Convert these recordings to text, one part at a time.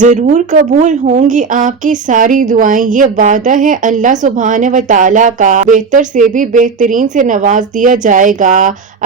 ضرور قبول ہوں گی آپ کی ساری دعائیں، یہ وعدہ ہے اللہ سبحانہ و تعالیٰ کا۔ بہتر سے بھی بہترین سے نواز دیا جائے گا۔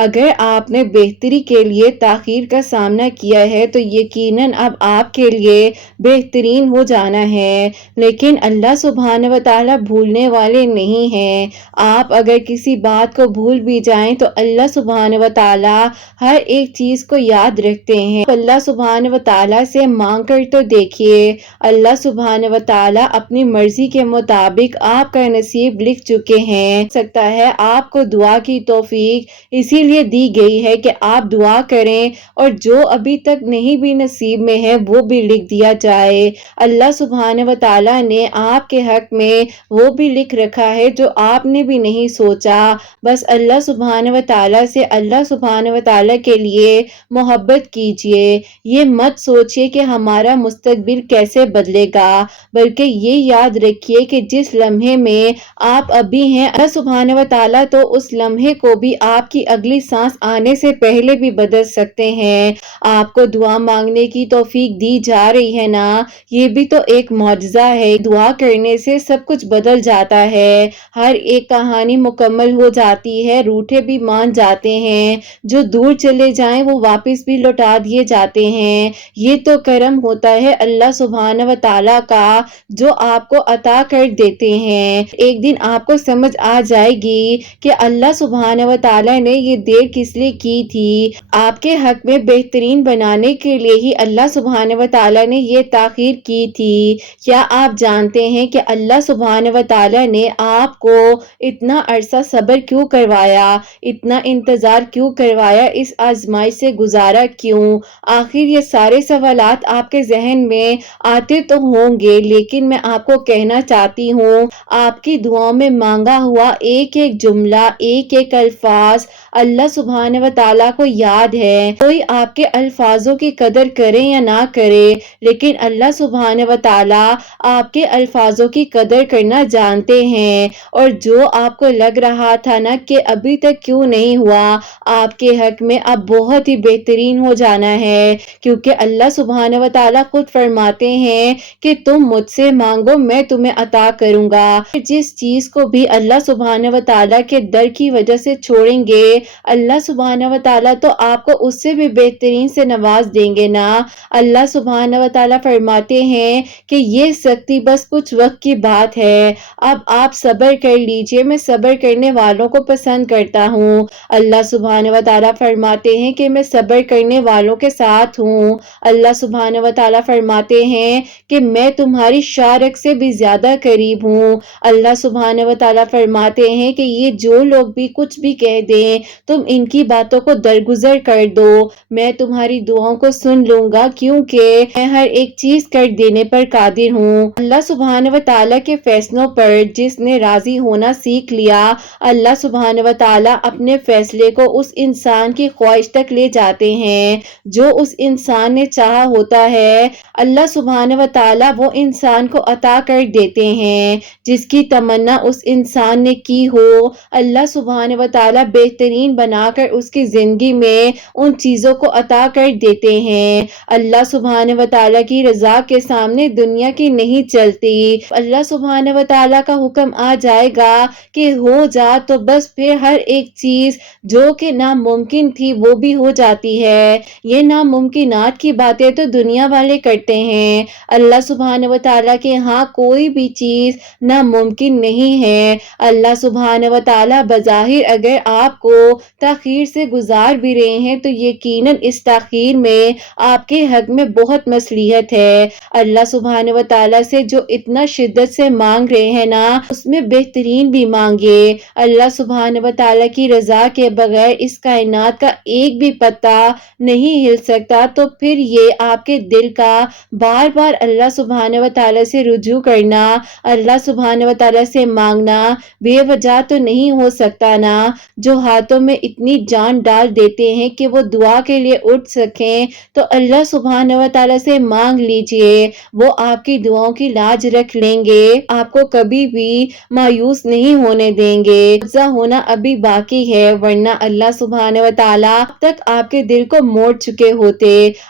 اگر آپ نے بہتری کے لیے تاخیر کا سامنا کیا ہے تو یقیناً اب آپ کے لیے بہترین ہو جانا ہے، لیکن اللہ سبحانہ و تعالیٰ بھولنے والے نہیں ہیں۔ آپ اگر کسی بات کو بھول بھی جائیں تو اللہ سبحانہ و تعالیٰ ہر ایک چیز کو یاد رکھتے ہیں۔ اللہ سبحانہ و تعالیٰ سے مانگ کر تو دیکھیے، اللہ سبحانہ و تعالیٰ اپنی مرضی کے مطابق آپ کا نصیب لکھ چکے ہیں۔ سکتا ہے آپ کو دعا کی توفیق اسی لیے دی گئی ہے کہ آپ دعا کریں اور جو ابھی تک نہیں بھی نصیب میں ہے وہ بھی لکھ دیا جائے۔ اللہ سبحانہ و تعالیٰ نے آپ کے حق میں وہ بھی لکھ رکھا ہے جو آپ نے بھی نہیں سوچا۔ بس اللہ سبحانہ و تعالیٰ سے اللہ سبحانہ و تعالیٰ کے لیے محبت کیجیے۔ یہ مت سوچیے کہ ہمارا مستقبل کیسے بدلے گا، بلکہ یہ یاد رکھیے کہ جس لمحے میں آپ ابھی ہیں اللہ سبحانہ و تعالیٰ تو اس لمحے کو بھی آپ کی اگلی سانس آنے سے پہلے بھی بدل سکتے ہیں۔ آپ کو دعا مانگنے کی توفیق دی جا رہی ہے نا، یہ بھی تو ایک معجزہ ہے۔ دعا کرنے سے سب کچھ بدل جاتا ہے، ہر ایک کہانی مکمل ہو جاتی ہے، روٹھے بھی مان جاتے ہیں، جو دور چلے جائیں وہ واپس بھی لوٹا دیے جاتے ہیں۔ یہ تو کرم ہوتا ہے اللہ سبحانہ و تعالیٰ کا جو آپ کو عطا کر دیتے ہیں۔ ایک دن آپ کو سمجھ آ جائے گی کہ اللہ سبحانہ و تعالیٰ نے یہ دیر کس لیے کی تھی۔ آپ کے حق میں بہترین بنانے کے لیے ہی اللہ سبحانہ و تعالیٰ نے یہ تاخیر کی تھی۔ کیا آپ جانتے ہیں کہ اللہ سبحانہ و تعالیٰ نے آپ کو اتنا عرصہ صبر کیوں کروایا، اتنا انتظار کیوں کروایا، اس آزمائش سے گزارا کیوں؟ آخر یہ سارے سوالات آپ کے ذہن میں آتے تو ہوں گے، لیکن میں آپ کو کہنا چاہتی ہوں آپ کی دعاؤں میں مانگا ہوا ایک ایک جملہ، ایک ایک الفاظ اللہ سبحانہ و تعالیٰ کو یاد ہے۔ کوئی آپ کے الفاظوں کی قدر کرے یا نہ کرے، لیکن اللہ سبحانہ و تعالیٰ آپ کے الفاظوں کی قدر کرنا جانتے ہیں، اور جو آپ کو لگ رہا تھا نا کہ ابھی تک کیوں نہیں ہوا، آپ کے حق میں اب بہت ہی بہترین ہو جانا ہے، کیونکہ اللہ سبحانہ و تعالیٰ خود فرماتے ہیں کہ تم مجھ سے مانگو میں تمہیں عطا کروں گا۔ جس چیز کو بھی اللہ سبحانہ و تعالیٰ کے در کی وجہ سے چھوڑیں گے، اللہ سبحانہ و تعالیٰ تو آپ کو اس سے بھی بہترین سے نواز دیں گے نا۔ اللہ سبحانہ و تعالیٰ فرماتے ہیں کہ یہ سختی بس کچھ وقت کی بات ہے، اب آپ صبر کر لیجئے، میں صبر کرنے والوں کو پسند کرتا ہوں۔ اللہ سبحانہ و تعالیٰ فرماتے ہیں کہ میں صبر کرنے والوں کے ساتھ ہوں۔ اللہ سبحانہ و تعالیٰ فرماتے ہیں کہ میں تمہاری شارک سے بھی زیادہ قریب ہوں۔ اللہ سبحانہ و تعالیٰ فرماتے ہیں کہ یہ جو لوگ بھی کچھ بھی کہہ دیں تم ان کی باتوں کو درگزر کر دو، میں تمہاری دعاؤں کو سن لوں گا، کیونکہ میں ہر ایک چیز کر دینے پر قادر ہوں۔ اللہ سبحانہ و تعالیٰ کے فیصلوں پر جس نے راضی ہونا سیکھ لیا، اللہ سبحانہ و تعالیٰ اپنے فیصلے کو اس انسان کی خواہش تک لے جاتے ہیں جو اس انسان نے چاہا ہوتا ہے۔ اللہ سبحانہ و تعالیٰ وہ انسان کو عطا کر دیتے ہیں جس کی تمنا اس انسان نے کی ہو۔ اللہ سبحانہ و تعالیٰ بہترین بنا کر اس کی زندگی میں ان چیزوں کو عطا کر دیتے ہیں۔ اللہ سبحانہ و تعالیٰ کی رضا کے سامنے دنیا کی نہیں چلتی۔ اللہ سبحانہ و تعالیٰ کا حکم آ جائے گا کہ ہو جا تو بس پھر ہر ایک چیز جو کہ ناممکن تھی وہ بھی ہو جاتی ہے۔ یہ ناممکنات کی باتیں تو دنیا والے کرتے ہیں، اللہ سبحانہ و تعالیٰ کے ہاں کوئی بھی چیز ناممکن نہیں ہے۔ اللہ سبحانہ و تعالیٰ بظاہر اگر آپ کو تاخیر سے گزار بھی رہے ہیں تو یقیناً اس تاخیر میں آپ کے حق میں بہت مصلحت ہے۔ اللہ سبحانہ و تعالیٰ سے جو اتنا شدت سے مانگ رہے ہیں نا، اس میں بہترین بھی مانگے۔ اللہ سبحانہ و تعالیٰ کی رضا کے بغیر اس کائنات کا ایک بھی پتا نہیں ہل سکتا، تو پھر یہ آپ کے دل کا بار بار اللہ سبحانہ و تعالیٰ سے رجوع کرنا، اللہ سبحانہ و تعالیٰ سے مانگنا بے وجہ تو نہیں ہو سکتا نا۔ جو ہاتھوں میں اتنی جان ڈال دیتے ہیں کہ وہ دعا کے لیے اٹھ سکیں، تو اللہ سبحانہ و تعالیٰ سے مانگ لیجئے، وہ آپ کی دعاؤں کی لاج رکھ لیں گے، آپ کو کبھی بھی مایوس نہیں ہونے دیں گے۔ حفظہ ہونا ابھی باقی ہے، ورنہ اللہ سبحانہ و تعالیٰ اب تک آپ کے دل کو موڑ چکے ہوتے۔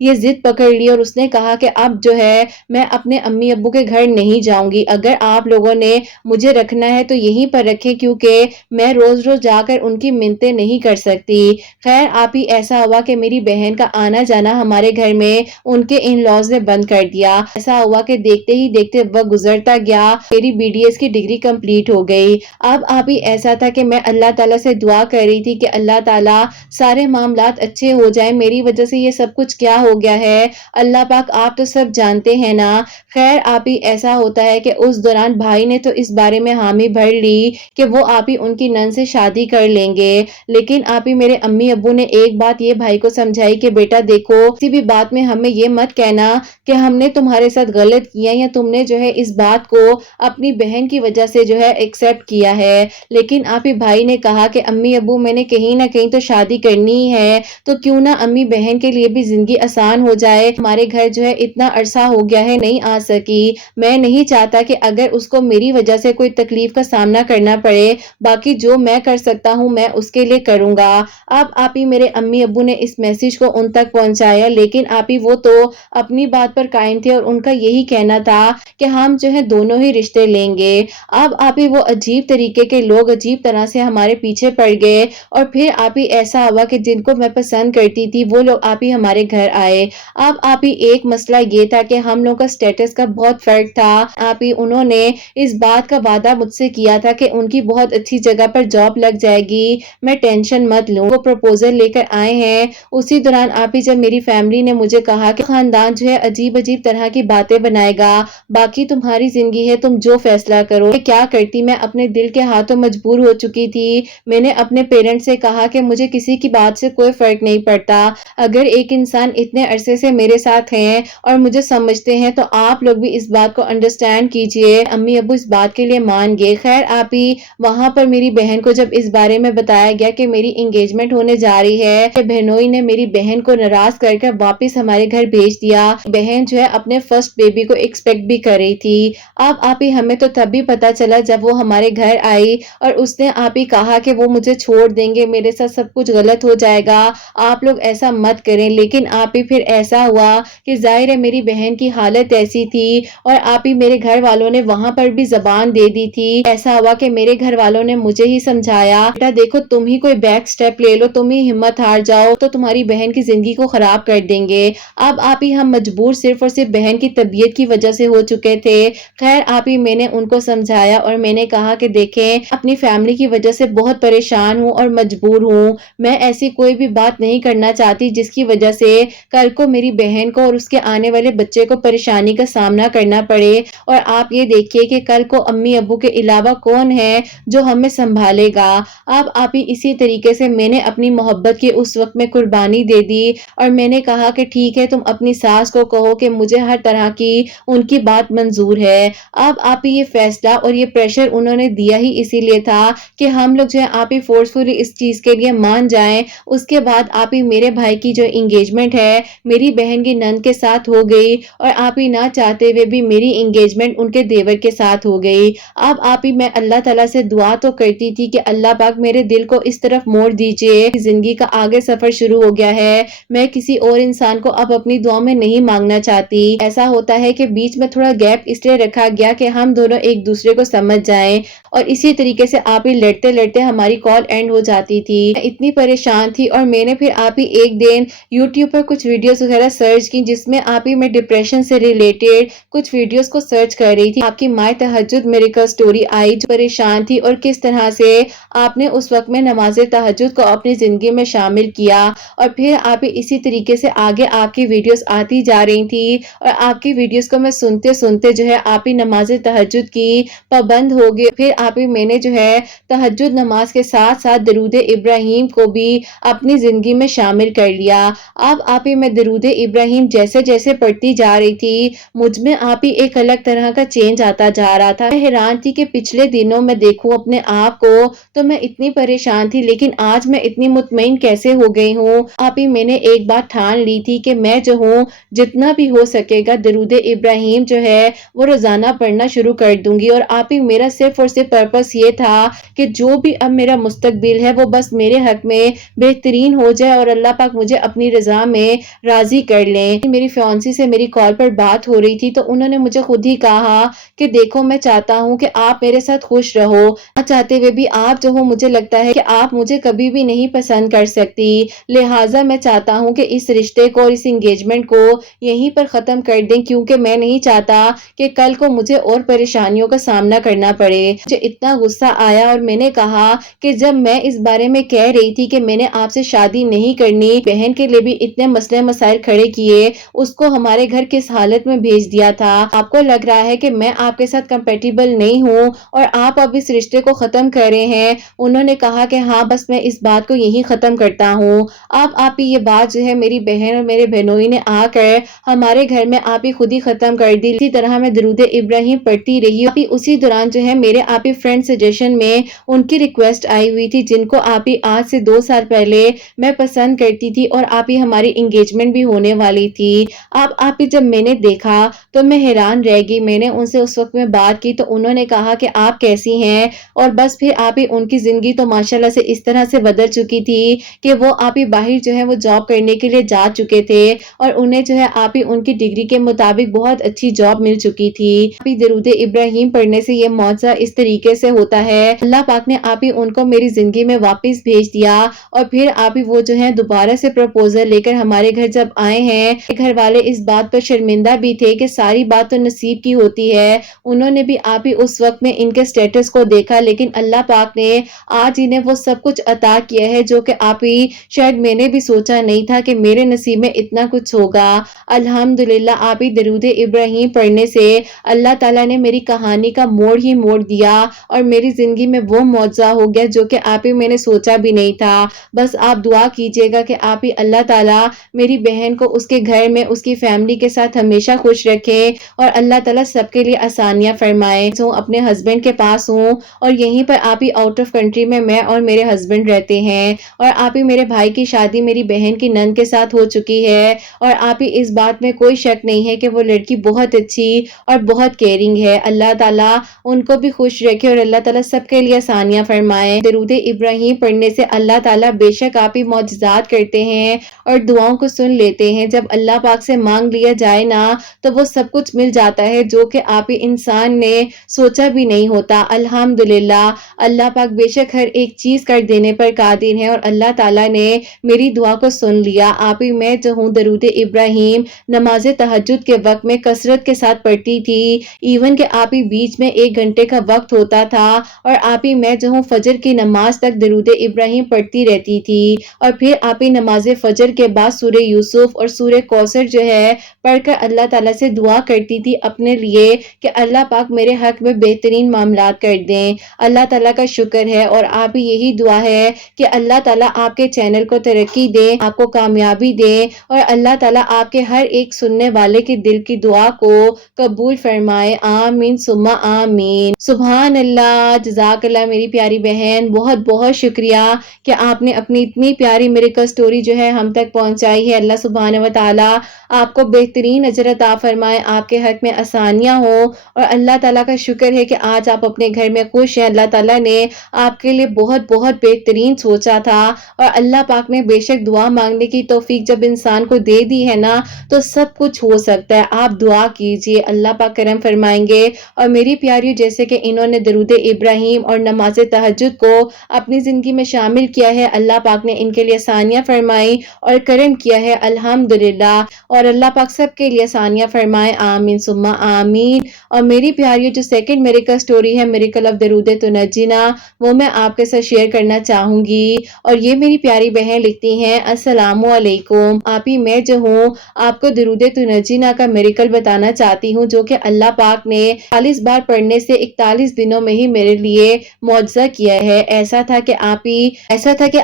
یہ ضد پکڑ لی اور اس نے کہا کہ اب جو ہے میں اپنے امی ابو کے گھر نہیں جاؤں گی، اگر آپ لوگوں نے مجھے رکھنا ہے تو یہیں پر رکھیں کیونکہ میں روز روز جا کر ان کی منتیں نہیں کر سکتی۔ خیر آپ ہی ایسا ہوا کہ میری بہن کا آنا جانا ہمارے گھر میں ان کے ان لاز نے بند کر دیا۔ ایسا ہوا کہ دیکھتے ہی دیکھتے وقت گزرتا گیا، میری BDS کی ڈگری کمپلیٹ ہو گئی۔ اب آپ ہی ایسا تھا کہ میں اللہ تعالیٰ سے دعا کر رہی تھی کہ اللہ تعالیٰ سارے معاملات اچھے ہو جائیں، میری وجہ سے یہ سب کچھ کیا ہو گیا ہے، اللہ پاک آپ تو سب جانتے ہیں نا۔ خیر آپ ہی ایسا ہوتا ہے کہ اس دوران بھائی نے تو اس بارے میں حامی بھر لی کہ وہ آپ ہی ان کی نند سے شادی کر لیں گے، لیکن آپ ہی میرے امی ابو نے ایک بات یہ بھائی کو سمجھائی کہ بیٹا دیکھو کسی بھی بات میں ہمیں یہ مت کہنا کہ ہم نے تمہارے ساتھ غلط کیا یا تم نے جو ہے اس بات کو اپنی بہن کی وجہ سے جو ہے ایکسپٹ کیا ہے۔ لیکن آپ ہی بھائی نے کہا کہ امی ابو میں نے کہیں نہ کہیں تو شادی کرنی ہی ہے، تو کیوں نہ امی بہن کے لیے بھی زندگی آسان ہو جائے، ہمارے گھر جو ہے اتنا عرصہ ہو گیا ہے نہیں آ سکی، میں نہیں چاہتا کہ اگر اس کو میری وجہ سے کوئی تکلیف کا سامنا کرنا پڑے، باقی جو میں کر سکتا ہوں میں اس کے لیے کروں گا۔ اب آپ ہی میرے امی ابو نے اس میسج کو ان تک پہنچایا، لیکن آپ ہی وہ تو اپنی بات پر قائم تھے اور ان کا یہی کہنا تھا کہ ہم جو ہے دونوں ہی رشتے لیں گے۔ اب آپ ہی وہ عجیب طریقے کے لوگ عجیب طرح سے ہمارے پیچھے پڑ گئے اور پھر آپ ہی ایسا ہوا کہ جن کو میں پسند کرتی تھی وہ لوگ آپ ہی ہمارے گھر آئے۔ اب آپ ہی ایک مسئلہ یہ تھا کہ ہم لوگ کا سٹیٹس کا بہت فرق تھا، آپ ہی انہوں نے اس بات کا وعدہ مجھ سے کیا تھا کہ ان کی بہت اچھی جگہ پر جاب لگ جائے گی، میں ٹینشن مت لوں، وہ پروپوزل لے کر آئے ہیں۔ اسی دوران آپ ہی جب میری فیملی نے مجھے کہا کہ خاندان جو ہے عجیب عجیب طرح کی باتیں بنائے گا، باقی تمہاری زندگی ہے تم جو فیصلہ کرو، میں کیا کرتی، میں اپنے دل کے ہاتھوں مجبور ہو چکی تھی۔ میں نے اپنے پیرنٹس سے کہا کہ مجھے کسی کی بات سے کوئی فرق نہیں پڑتا، اگر ایک انسان اتنے عرصے سے میرے ساتھ ہیں اور مجھے سمجھتے ہیں تو آپ لوگ بھی اس بات کو انڈرسٹینڈ کیجئے۔ امی ابو اس بات کے لیے مان گئے۔ خیر آپ ہی وہاں پر میری بہن کو جب اس بارے میں بتایا گیا کہ میری انگیجمنٹ ہونے جا رہی ہے، بہنوئی نے میری بہن کو ناراض کر کے واپس ہمارے گھر بھیج دیا۔ بہن جو ہے اپنے فرسٹ بیبی کو ایکسپیکٹ بھی کر رہی تھی۔ اب آپ ہی ہمیں تو تب بھی پتا چلا جب وہ ہمارے گھر آئی اور اس نے آپ ہی کہا کہ وہ مجھے چھوڑ دیں گے، میرے ساتھ سب کچھ غلط ہو جائے گا، آپ لوگ ایسا مت کریں۔ لیکن آپ ہی پھر ایسا ہوا کہ ظاہر ہے میری بہن کی حالت ایسی تھی اور آپ ہی میرے گھر والوں نے وہاں پر بھی زبان دے دی تھی۔ ایسا ہوا کہ میرے گھر والوں نے مجھے ہی سمجھایا، بیٹا دیکھو تم ہی کوئی بیک سٹیپ لے لو، تم ہی ہمت ہار جاؤ تو تمہاری بہن کی زندگی کو خراب کر دیں گے۔ اب آپ ہی ہم مجبور صرف اور صرف بہن کی طبیعت کی وجہ سے ہو چکے تھے۔ خیر آپ ہی میں نے ان کو سمجھایا اور میں نے کہا کہ دیکھیں اپنی فیملی کی وجہ سے بہت پریشان ہوں اور مجبور ہوں، میں ایسی کوئی بھی بات نہیں کرنا چاہتی جس کی وجہ سے کل کو میری بہن کو اور اس کے آنے والے بچے کو پریشانی کا سامنا کرنا پڑے، اور آپ یہ دیکھیے کہ کل کو امی ابو کے علاوہ کون ہے جو ہمیں سنبھالے گا۔ اب آپ ہی اسی طریقے سے میں نے اپنی محبت کی اس وقت میں قربانی دے دی اور میں نے کہا کہ ٹھیک ہے تم اپنی ساس کو کہو کہ مجھے ہر طرح کی ان کی بات منظور ہے۔ اب آپ ہی یہ فیصلہ اور یہ پریشر انہوں نے دیا ہی اسی لیے تھا کہ ہم لوگ جو ہے آپ ہی فورسفلی اس چیز کے لیے مان جائیں۔ اس کے بعد آپ ہی میرے بھائی کی جو انگیجمنٹ ہے میری بہن کی نند کے ساتھ ہو گئی اور آپ ہی نہ چاہتے ہوئے بھی میری انگیجمنٹ ان کے دیور کے ساتھ ہو گئی۔ اب آپ ہی میں اللہ تعالیٰ سے دعا تو کرتی تھی کہ اللہ پاک میرے دل کو اس طرف موڑ دیجئے، زندگی کا آگے سفر شروع ہو گیا ہے، میں کسی اور انسان کو اب اپنی دعا میں نہیں مانگنا چاہتی۔ ایسا ہوتا ہے کہ بیچ میں تھوڑا گیپ اس لیے رکھا گیا کہ ہم دونوں ایک دوسرے کو سمجھ جائیں، اور اسی طریقے سے آپ ہی لڑتے لڑتے ہماری کال اینڈ ہو جاتی تھی۔ میں اتنی پریشان تھی اور میں نے پھر آپ ہی ایک دن یوٹیوب پر کچھ ویڈیوز وغیرہ سرچ کی جس میں آپ ہی میں ڈپریشن سے ریلیٹڈ کچھ ویڈیوز کو سرچ کر رہی تھی۔ آپ کی مائے تہجد میریکل سٹوری آئی جو پریشان تھی اور کس طرح سے آپ نے اس وقت میں نماز تہجد کو اپنی زندگی میں شامل کیا، اور پھر آپ ہی اسی طریقے سے آگے آپ کی ویڈیوز آتی جا رہی تھی اور آپ کی ویڈیوز کو میں سنتے سنتے جو ہے آپ ہی نماز تہجد کی پابند ہو گئے۔ پھر آپ ہی میں نے جو ہے تہجد نماز کے ساتھ ساتھ درود ابراہیم کو بھی اپنی زندگی میں شامل کر لیا۔ اب آپ ہی میں درود ابراہیم جیسے جیسے پڑھتی جا رہی تھی مجھ میں آپ ہی ایک الگ طرح کا چینج آتا جا رہا تھا۔ میں حیران تھی کہ پچھلے دنوں میں دیکھوں اپنے آپ کو تو میں اتنی پریشان تھی، لیکن آج میں اتنی مطمئن کیسے ہو گئی ہوں۔ آپ ہی میں نے ایک بات ٹھان لی تھی کہ میں جو ہوں جتنا بھی ہو سکے گا درود ابراہیم جو ہے وہ روزانہ پڑھنا شروع کر دوں گی، اور آپ ہی میرا صرف اور صرف پرپس یہ تھا کہ جو بھی اب میرا مستقبل ہے وہ بس میرے حق میں بہترین ہو جائے اور اللہ پاک مجھے اپنی رضا نکاح میں راضی کر لیں۔ میری فیانسی سے میری کال پر بات ہو رہی تھی تو انہوں نے مجھے خود ہی کہا کہ دیکھو میں چاہتا ہوں کہ آپ میرے ساتھ خوش رہو، نہ چاہتے ہوئے بھی آپ جو ہو مجھے لگتا ہے کہ آپ مجھے کبھی بھی نہیں پسند کر سکتی، لہٰذا میں چاہتا ہوں کہ اس رشتے کو اور اس انگیجمنٹ کو یہیں پر ختم کر دیں، کیونکہ میں نہیں چاہتا کہ کل کو مجھے اور پریشانیوں کا سامنا کرنا پڑے۔ مجھے اتنا غصہ آیا اور میں نے کہا کہ جب میں اس بارے میں کہہ رہی تھی کہ میں نے آپ سے شادی نہیں کرنی، بہن کے لیے بھی اتنے مسئلے مسائل کھڑے کیے، اس کو ہمارے گھر کس حالت میں بھیج دیا تھا، آپ کو لگ رہا ہے کہ میں آپ کے ساتھ کمپیٹیبل نہیں ہوں اور آپ اب اس رشتے کو ختم کر رہے ہیں۔ انہوں نے کہا کہ ہاں بس میں اس بات کو یہیں ختم کرتا ہوں۔ آپ ہی یہ بات جو ہے میری بہن اور میرے بہنوئی نے آ کر ہمارے گھر میں آپ ہی خود ہی ختم کر دی۔ اسی طرح میں درود ابراہیم پڑھتی رہی، آپ ہی اسی دوران جو ہے میرے آپ ہی فرینڈ سجیشن میں ان کی ریکویسٹ آئی ہوئی تھی جن کو آپ ہی آج سے 2 سال پہلے میں پسند کرتی تھی اور آپ ہی ہماری انگیجمنٹ بھی ہونے والی تھی۔ آپ ہی جب میں نے دیکھا تو میں حیران رہ گئی، میں نے ان سے اس وقت میں بات کی تو انہوں نے کہا کہ آپ کیسی ہیں، اور بس پھر آپ ہی ان کی زندگی تو ماشاءاللہ سے اس طرح سے بدل چکی تھی کہ وہ آپ ہی باہر جو ہے وہ جاب کرنے کے لیے جا چکے تھے اور انہیں جو ہے آپ ہی ان کی ڈگری کے مطابق بہت اچھی جاب مل چکی تھی۔ آپ ہی درود ابراہیم پڑھنے سے یہ معجزہ اس طریقے سے ہوتا ہے، اللہ پاک نے آپ ہی ان کو میری زندگی میں واپس بھیج دیا اور پھر آپ ہی وہ جو ہے دوبارہ سے پروپوزل لے کر ہمارے گھر جب آئے ہیں، گھر والے اس بات پر شرمندہ بھی تھے کہ ساری بات تو نصیب کی ہوتی ہے، انہوں نے بھی آپ ہی اس وقت میں ان کے سٹیٹس کو دیکھا، لیکن اللہ پاک نے آج انہیں وہ سب کچھ عطا کیا ہے جو کہ آپ ہی شاید میں نے بھی سوچا نہیں تھا کہ میرے نصیب میں اتنا کچھ ہوگا۔ الحمدللہ آپ ہی درود ابراہیم پڑھنے سے اللہ تعالیٰ نے میری کہانی کا موڑ ہی موڑ دیا اور میری زندگی میں وہ معجزہ ہو گیا جو کہ آپ ہی میں نے سوچا بھی نہیں تھا۔ بس آپ دعا کیجئے گا کہ آپ ہی اللہ تعالیٰ میری بہن کو اس کے گھر میں اس کی فیملی کے ساتھ ہمیشہ خوش رکھے اور اللہ تعالیٰ سب کے لیے آسانیاں فرمائے۔ اپنے ہسبینڈ کے پاس ہوں اور یہیں پر آپ ہی آؤٹ آف کنٹری میں اور میرے ہسبینڈ رہتے ہیں اور آپ ہی میرے بھائی کی شادی میری بہن کی نند کے ساتھ ہو چکی ہے اور آپ ہی اس بات میں کوئی شک نہیں ہے کہ وہ لڑکی بہت اچھی اور بہت کیئرنگ ہے۔ اللہ تعالیٰ ان کو بھی خوش رکھے اور اللہ تعالیٰ سب کے لیے آسانیاں فرمائے۔ درود ابراہیم پڑھنے سے اللہ تعالیٰ بے شک آپ ہی معجزات کرتے ہیں اور دعاؤں کو سن لیتے ہیں۔ جب اللہ پاک سے مانگ لیا جائے نا تو وہ سب کچھ مل جاتا ہے جو کہ آپ ہی انسان نے سوچا بھی نہیں ہوتا۔ الحمدللہ اللہ پاک بے شک ہر ایک چیز کر دینے پر قادر ہے اور اللہ تعالیٰ نے میری دعا کو سن لیا۔ آپ ہی میں جو ہوں درود ابراہیم نماز تہجد کے وقت میں کثرت کے ساتھ پڑھتی تھی، ایون کہ آپ ہی بیچ میں 1 گھنٹے کا وقت ہوتا تھا اور آپ ہی میں جو ہوں فجر کی نماز تک درود ابراہیم پڑھتی رہتی تھی اور پھر آپ ہی نماز فجر کے بعد سورہ یوسف اور سورہ کوثر جو ہے پڑھ کر اللہ تعالیٰ سے دعا کرتی تھی اپنے لیے کہ اللہ پاک میرے حق میں بہترین معاملات کر دیں۔ اللہ تعالیٰ کا شکر ہے اور آپ ہی یہی دعا ہے کہ اللہ تعالیٰ آپ کے چینل کو ترقی دے، آپ کو کامیابی دے اور اللہ تعالیٰ آپ کے ہر ایک سننے والے کی دل کی دعا کو قبول فرمائے، آمین ثم آمین۔ سبحان اللہ، جزاک اللہ میری پیاری بہن، بہت بہت شکریہ کہ آپ نے اپنی اتنی پیاری میریکل سٹوری جو ہے ہم تک پہنچائی ہے۔ اللہ سبحانہ و تعالیٰ آپ کو بہترین اجر عطا فرمائے، آپ کے حق میں آسانیاں ہوں اور اللہ تعالیٰ کا شکر ہے کہ آج آپ اپنے گھر میں خوش ہیں۔ اللہ تعالیٰ نے آپ کے لیے بہت بہت بہترین سوچا تھا اور اللہ پاک نے بے شک دعا مانگنے کی توفیق جب انسان کو دے دی ہے نا تو سب کچھ ہو سکتا ہے۔ آپ دعا کیجئے، اللہ پاک کرم فرمائیں گے۔ اور میری پیاریوں، جیسے کہ انہوں نے درود ابراہیم اور نماز تہجد کو اپنی زندگی میں شامل کیا ہے، اللہ پاک نے ان کے لیے آسانیاں فرمائی اور کرم کیا ہے، الحمدللہ، اور اللہ پاک سب کے لیے آسانیاں فرمائے، آمین ثم آمین۔ اور میری پیاریوں، جو سیکنڈ میریکل سٹوری ہے میریکل آف درود تنجینا، وہ میں آپ کے ساتھ شیئر کرنا چاہوں گی اور یہ میری پیاری بہن لکھتی ہیں، السلام علیکم، آپ ہی میں جو ہوں آپ کو درود تنجینا کا میریکل بتانا چاہتی ہوں جو کہ اللہ پاک نے 40 بار پڑھنے سے 41 دنوں میں ہی میرے لیے معجزہ کیا ہے۔ ایسا تھا کہ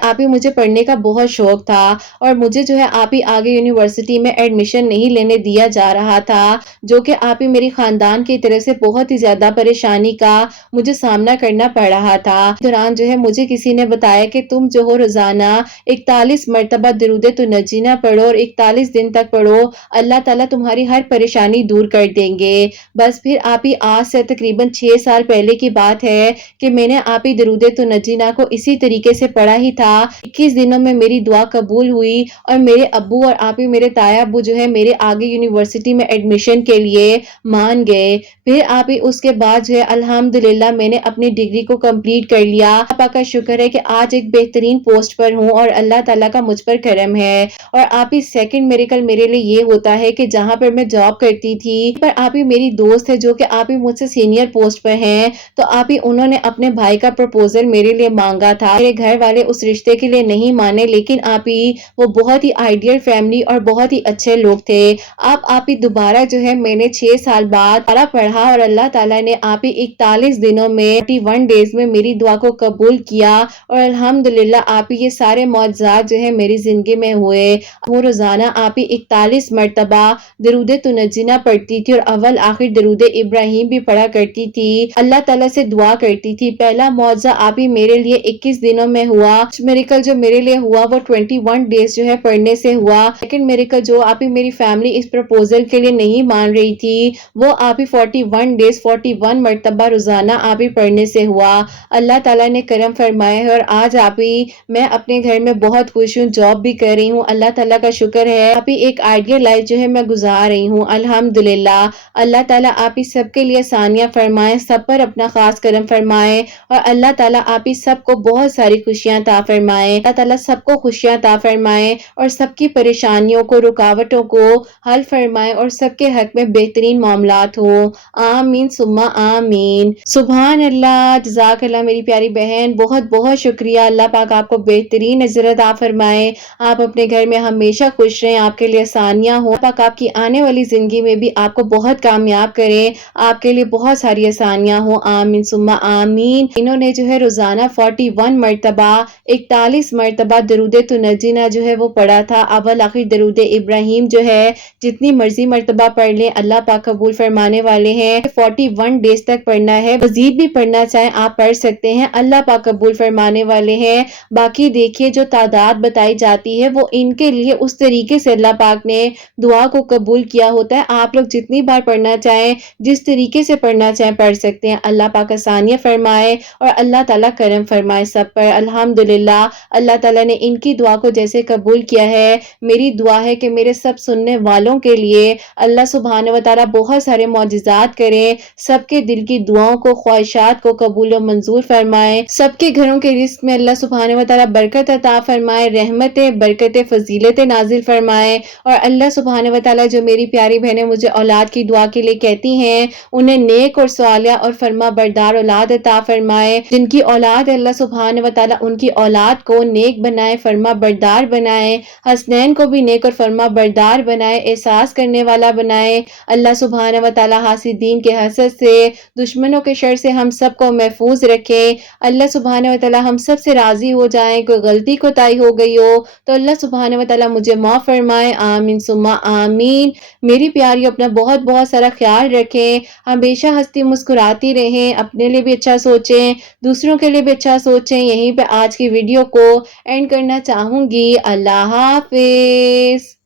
آپ ہی مجھے پڑھنے کا بہت شوق تھا اور مجھے جو ہے آپ ہی آگے یونیورسٹی میں ایڈمیشن نہیں لینے دیا جا رہا تھا، جو کہ آپ ہی میری خاندان کی طرف سے بہت ہی زیادہ پریشانی کا مجھے سامنا کرنا پڑ رہا تھا۔ دوران جو ہے مجھے کسی نے بتایا کہ تم جو ہو روزانہ 41 مرتبہ درود تنجینا پڑھو اور 41 دن تک پڑھو، اللہ تعالیٰ تمہاری ہر پریشانی دور کر دیں گے۔ بس پھر آپ ہی آج سے تقریباً 6 سال پہلے کی بات ہے کہ میں نے آپ ہی درود تنجینا کو اسی طریقے سے پڑھا ہی تھا، 21 دنوں میں میری دعا قبول ہوئی اور میرے ابو اور آپ ہی میرے تایا ابو جو ہے میرے آگے یونیورسٹی میں ایڈمیشن کے لیے مان گئے. پھر آپ ہی اس کے بعد جو ہے الحمدللہ میں نے اپنی ڈگری کو کمپلیٹ کر لیا. اللہ پاک کا شکر ہے کہ آج ایک بہترین پوسٹ پر ہوں اور اللہ تعالیٰ کا مجھ پر کرم ہے. اور آپ ہی سیکنڈ میریکل میرے لیے یہ ہوتا ہے کہ جہاں پر میں جاب کرتی تھی پر آپ ہی میری دوست ہے جو کہ آپ ہی مجھ سے سینئر پوسٹ پر ہیں، تو آپ ہی انہوں نے اپنے بھائی کا پروپوزل میرے لیے مانگا تھا. میرے گھر والے اس رشتے کے لیے نہیں مانے، لیکن آپ ہی وہ بہت ہی آئیڈیل فیملی اور بہت ہی اچھے لوگ تھے. آپ ہی دوبارہ جو ہے میں نے 6 سال بعد پڑھا اور اللہ تعالیٰ نے آپ ہی 41 دنوں میں 41 ڈیز میں میری دعا کو قبول کیا. اور الحمدللہ آپ ہی یہ سارے معجزات جو ہے میری زندگی میں ہوئے. وہ روزانہ آپ ہی 41 مرتبہ درود تنجینا پڑھتی تھی اور اول آخر درود ابراہیم بھی پڑھا کرتی تھی. اللہ تعالیٰ سے دعا کرتی تھی. پہلا معجزہ آپ ہی میرے لیے 21 دنوں میں ہوا. میریکل جو میرے لیے ہوا وہ 21 ڈیز جو ہے پڑھنے سے ہوا. لیکن میریکل جو آپ ہی میری فیملی اس پروپوزل کے لیے نہیں مان رہی تھی وہ آپ ہی 41 ڈیز 41 مرتبہ روزانہ آپ ہی پڑھنے سے ہوا. اللہ تعالیٰ نے کرم فرمایا ہے اور آج آپ ہی میں اپنے گھر میں بہت خوش ہوں، جاب بھی کر رہی ہوں. اللہ تعالیٰ کا شکر ہے. آپ ہی ایک آئیڈیل لائف جو ہے میں گزار رہی ہوں الحمدللہ. اللہ تعالیٰ آپ ہی سب کے لیے آسانیاں فرمائے، سب پر اپنا خاص کرم فرمائے اور اللہ تعالیٰ آپ ہی سب کو بہت ساری خوشیاں عطا فرمائے. اللہ تعالیٰ سب کو خوشیاں عطا فرمائے اور سب کی پریشانیوں کو، رکاوٹوں کو حل فرمائے اور سب کے حق میں بہترین معاملات ہو. آمین ثم آمین. سبحان اللہ. جزاک اللہ میری پیاری بہن، بہت بہت شکریہ. اللہ پاک آپ کو بہترین نظر عطا فرمائے. آپ اپنے گھر میں ہمیشہ خوش رہیں، آپ کے لیے آسانیاں ہوں. اللہ پاک آپ کی آنے والی زندگی میں بھی آپ کو بہت کامیاب کرے، آپ کے لیے بہت ساری آسانیاں ہوں. آمین ثم آمین. انہوں نے جو ہے روزانہ 41 مرتبہ 41 مرتبہ درود تنجینا جو ہے وہ پڑھا تھا. اول آخر درود ابراہیم جو ہے جتنی مرضی مرتبہ پڑھ لیں اللہ پاک قبول فرمانے والے ہیں. 41 ڈیز تک پڑھنا ہے، مزید بھی پڑھنا چاہیں آپ پڑھ سکتے ہیں، اللہ پاک قبول فرمانے والے ہیں. باقی دیکھیے جو تعداد بتائی جاتی ہے وہ ان کے لیے اس طریقے سے اللہ پاک نے دعا کو قبول کیا ہوتا ہے. آپ لوگ جتنی بار پڑھنا چاہیں، جس طریقے سے پڑھنا چاہیں پڑھ سکتے ہیں. اللہ پاک آسانیاں فرمائے اور اللہ تعالیٰ کرم فرمائے سب پر. الحمدللہ اللہ تعالیٰ نے ان کی دعا کو جیسے قبول کیا ہے، میری دعا ہے کہ میرے سب سننے والوں کے لیے اللہ سبحانہ و تعالیٰ بہت سارے معجزات کریں، سب کے دل کی دعاؤں کو، خواہشات کو قبول و منظور فرمائے، سب کے گھروں کے رزق میں اللہ سبحانہ و تعالیٰ برکت عطا فرمائے، رحمتیں، برکتیں، فضیلتیں نازل فرمائے. اور اللہ سبحانہ و تعالیٰ جو میری پیاری بہنیں مجھے اولاد کی دعا کے لیے کہتی ہیں، انہیں نیک اور صالحہ اور فرما بردار اولاد عطا فرمائے. جن کی اولاد ہے اللہ سبحانہ و تعالیٰ ان کی اولاد کو نیک بنائے، فرما بردار بنائے، حسنین کو بھی نیک اور فرما بردار بنائے، احساس کرنے والا بنائے. اللہ سبحانہ و تعالیٰ حاسدین کے حسد سے، دشمنوں کے شر سے ہم سب کو محفوظ رکھے. اللہ سبحانہ و تعالیٰ ہم سب سے راضی ہو جائیں. کوئی غلطی کوتاہی ہو گئی ہو تو اللہ سبحانہ و تعالیٰ مجھے معاف فرمائے. آمین ثم آمین. میری پیاری اپنا بہت بہت سارا خیال رکھیں، ہمیشہ ہنستی مسکراتی رہیں، اپنے لیے بھی اچھا سوچیں، دوسروں کے لیے بھی اچھا سوچیں. یہیں پہ آج کی ویڈیو کو اینڈ کرنا چاہوں گی. اللہ حافظ.